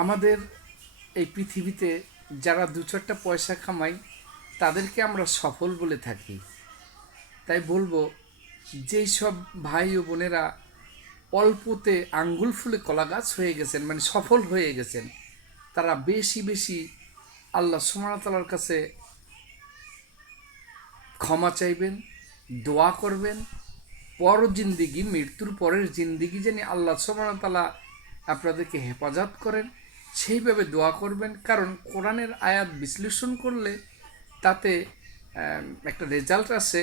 আমাদের এই পৃথিবীতে যারা দু চারটা পয়সা কামাই তাদেরকে আমরা সফল বলে থাকি। তাই বলব, যেই সব ভাই ও বোনেরা অল্পতে আঙ্গুল ফুলে কলা গাছ হয়ে গেছেন মানে সফল হয়ে গেছেন, তারা বেশি বেশি আল্লাহ সুমানতালার কাছে ক্ষমা চাইবেন, দোয়া করবেন, পর জিন্দিগি, মৃত্যুর পরের জিন্দিগি যেন আল্লাহ সুবহানাহু আপনাদেরকে হেফাজত করেন। সেইভাবে দোয়া করবেন, কারণ কোরআনের আয়াত বিশ্লেষণ করলে তাতে একটা রেজাল্ট আছে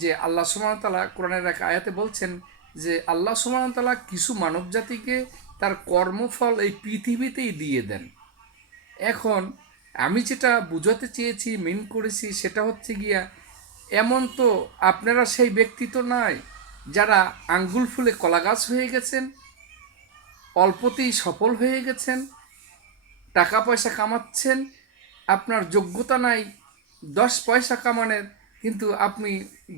যে আল্লাহ সুবহানাহু কোরআনের এক আয়াতে বলছেন যে আল্লাহ সুবহানাহু কিছু মানব জাতিকে তার কর্মফল এই পৃথিবীতেই দিয়ে দেন। এখন আমি যেটা বুঝাতে চেয়েছি, মেন করেছি, সেটা হচ্ছে গিয়া এমন তো আপনারা সেই ব্যক্তি তো নয় যারা আঙ্গুল ফুলে কলাগাছ হয়ে গেছেন, অল্পতেই সফল হয়ে গেছেন টাকা পয়সা কামাচ্ছেন, আপনার যোগ্যতা নাই, দশ পয়সা কামানের, কিন্তু আপনি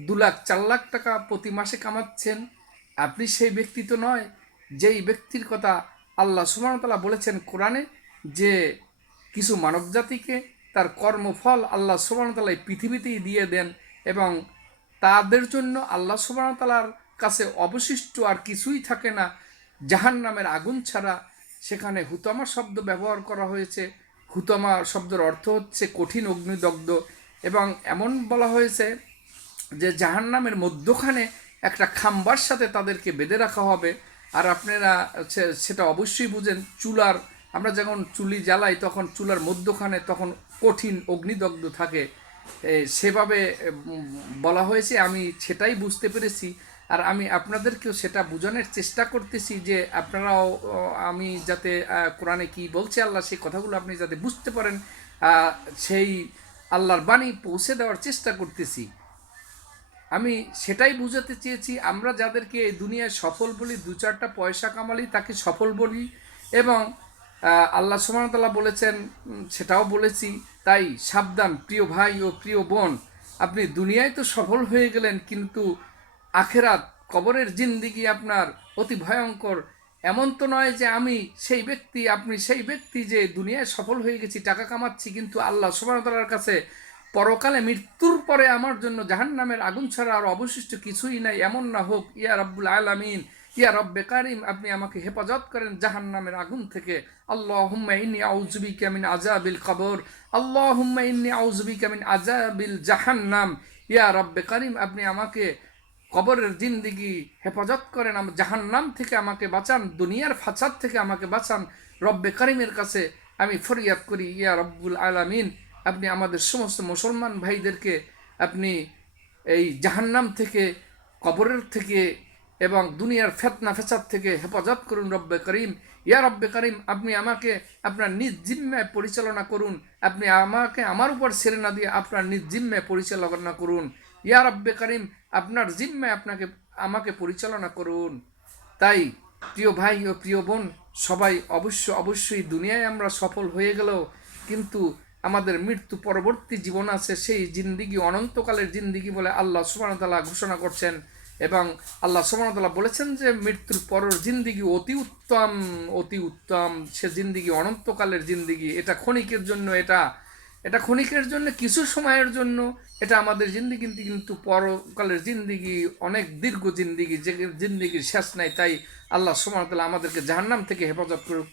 দু লাখ, চার লাখ টাকা প্রতি মাসে কামাচ্ছেন, আপনি সেই ব্যক্তি তো নয়, যেই ব্যক্তির কথা আল্লাহ সুবহানাহু বলেছেন কোরআনে, যে কিছু মানবজাতিকে তার কর্মফল আল্লাহ এই পৃথিবীতেই দিয়ে দেন এবং তাদের জন্য আল্লাহ সুবহানাহু কাছে অবশিষ্ট আর কিছুই থাকে না জাহান নামের আগুন ছাড়া সেখানে হুতামা শব্দ ব্যবহার করা হয়েছে। হুতামা শব্দের অর্থ হচ্ছে কঠিন অগ্নিদগ্ধ এবং এমন বলা হয়েছে যে জাহান্নামের মধ্যখানে একটা খাম্বার সাথে তাদেরকে বেঁধে রাখা হবে। আর আপনারা সেটা অবশ্যই বুঝেন, চুলার, আমরা যখন চুলি জ্বালাই তখন চুলার মধ্যখানে তখন কঠিন অগ্নিদগ্ধ থাকে। সেভাবে বলা হয়েছে, আমি সেটাই বুঝতে পেরেছি। আর আমি আপনাদেরকেও সেটা বোঝানোর চেষ্টা করতেছি যে আপনারাও আমি যাতে কোরআনে কি বলছে আল্লাহ, সেই কথাগুলো আপনি যাতে বুঝতে পারেন সেই আল্লাহর বাণী পৌঁছে দেওয়ার চেষ্টা করতেছি। আমি সেটাই বুঝাতে চেয়েছি, আমরা যাদেরকে এই দুনিয়ায় সফল বলি, দু চারটা পয়সা কামালি, তাকে সফল বলি এবং আল্লাহ সুমানতাল্লাহ বলেছেন সেটাও বলেছি, তাই সাবধান, প্রিয় ভাই ও প্রিয় বোন, আপনি দুনিয়ায় তো সফল হয়ে গেলেন, কিন্তু আখেরাত, কবরের জিন্দিগি আপনার অতি ভয়ঙ্কর। এমন তো নয় যে আমি সেই ব্যক্তি, আপনি সেই ব্যক্তি যে দুনিয়ায় সফল হয়ে গেছি, টাকা কামাচ্ছি, কিন্তু আল্লাহ সুবাহতালার কাছে পরকালে মৃত্যুর পরে আমার জন্য জাহান নামের আগুন ছাড়া আর অবশিষ্ট কিছুই নাই, এমন না হোক, ইয়া রব্বুল আলামিন, ইয়া রব্বে কারিম, আপনি আমাকে হেফাজত করেন জাহান্নামের আগুন থেকে। আল্লাহ হুম্মা ইন্নি আউজুবি কামিন আজাবিল কবর আল্লাহ হুম্মা ইন্নি আউজুবি কামিন আজাবিল জাহান্নাম। ইয়া রব্বে কারিম, আপনি আমাকে কবরের জিন্দিগি হেফাজত করেন আমার জাহান্নাম থেকে আমাকে বাঁচান, দুনিয়ার ফাসাদ থেকে আমাকে বাঁচান। রব্বে করিমের কাছে আমি ফরিয়াদ করি, ইয়া রব্বুল আলামিন, আপনি আমাদের সমস্ত মুসলমান ভাইদেরকে আপনি এই জাহান্নাম থেকে, কবরের থেকে এবং দুনিয়ার ফেতনা ফেসাদ থেকে হেফাজত করুন রব্বে করিম। ইয়া রব্বে করিম, আপনি আমাকে আপনার নিজ জিম্মায় পরিচালনা করুন। আপনি আমাকে আমার উপর ছেড়ে না দিয়ে আপনার নিজ জিম্মায় পরিচালনা করুন। ইয়া রব্বে করিম আপনার জিম্মায় আপনাকে, আমাকে পরিচালনা করুন। তাই, প্রিয় ভাই ও প্রিয় বোন, সবাই অবশ্য, অবশ্যই দুনিয়ায় আমরা সফল হয়ে গেল কিন্তু আমাদের মৃত্যু পরবর্তী জীবন আছে, সেই জিন্দিগি, অনন্তকালের জিন্দিগি বলে আল্লাহ সুবাহতাল্লাহ ঘোষণা করছেন। এবং আল্লাহ সুবাহতাল্লাহ বলেছেন যে, মৃত্যুর পরের জিন্দিগি অতি উত্তম অতি উত্তম। সে জিন্দিগি অনন্তকালের জিন্দিগি, এটা ক্ষণিকের জন্য এটা এটা ক্ষণিকের জন্য, কিছু সময়ের জন্য, এটা আমাদের জিন্দিগি কিন্তু পরকালের জিন্দিগি, অনেক দীর্ঘ জিন্দিগি, যে জিন্দিগির শেষ নাই, তাই আল্লাহ সুমান তাল্লাহ আমাদেরকে জাহান্নাম থেকে হেফাজত করুক।